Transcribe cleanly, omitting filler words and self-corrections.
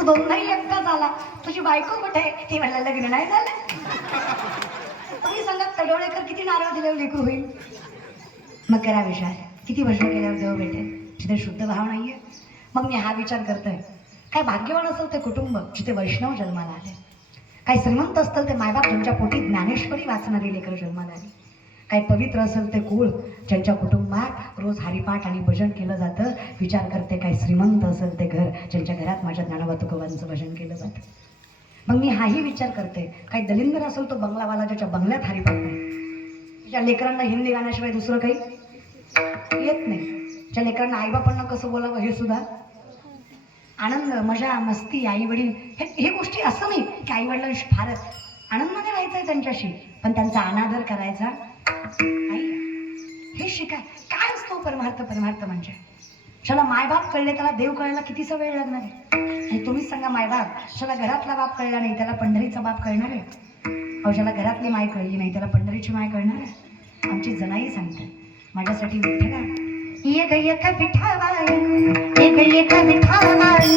तू दोनदाही एकटा झाला, तुझी बायको कुठे आहे? ती मला लग्न नाही झालं. तुम्ही सांगा तडोळेकर किती नारळ दिल्यावर लेकरू होईल? मग करा विचार, किती वर्ष केल्यावर देव भेटेल? जिथे शुद्ध भाव नाहीये. मग मी हा विचार करतोय, काय भाग्यवान असेल ते कुटुंब जिथे वैष्णव जन्माला आले, काय श्रीमंत असतील ते मायबाप ज्यांच्या पोटी ज्ञानेश्वरी वाचणारी लेकरं जन्माला आली, काय पवित्र असेल ते कुळ ज्यांच्या कुटुंबात रोज हरिपाठ आणि भजन केलं जातं. विचार करते, काय श्रीमंत असेल ते घर ज्यांच्या घरात माझ्या ज्ञानोबा तुकोबांचं भजन केलं जातं. मग मी हाही विचार करते, काय दलिंदर असेल तो बंगलावाला ज्याच्या बंगल्यात हरिपाठ नाही, त्याच्या लेकरांना हिंदी गाण्याशिवाय दुसरं काही येत नाही, त्या लेकरांना आईबापांना कसं बोलावं हे सुद्धा आनंद, मजा, मस्ती, आई वडील हे गोष्टी असं नाही की आई वडिलांशी फारच आनंदाने राहायचंय त्यांच्याशी, पण त्यांचा अनादर करायचा नाही, हे शिकाय. काय असतो परमार्थ? परमार्थ म्हणजे चला मायबाप कळले त्याला देव कळायला कितीचा वेळ लागणार आहे? आणि तुम्हीच सांगा, मायबाप चला घरातला बाप कळला नाही त्याला पंढरीचा बाप कळणार आहे? अहो ज्याला घरातली माय कळली नाही त्याला पंढरीची माय कळणार आहे? आमची जनाई सांगते, माझ्यासाठी विठ्ठला एक एक विठाबाई, एक एक विठाबाई,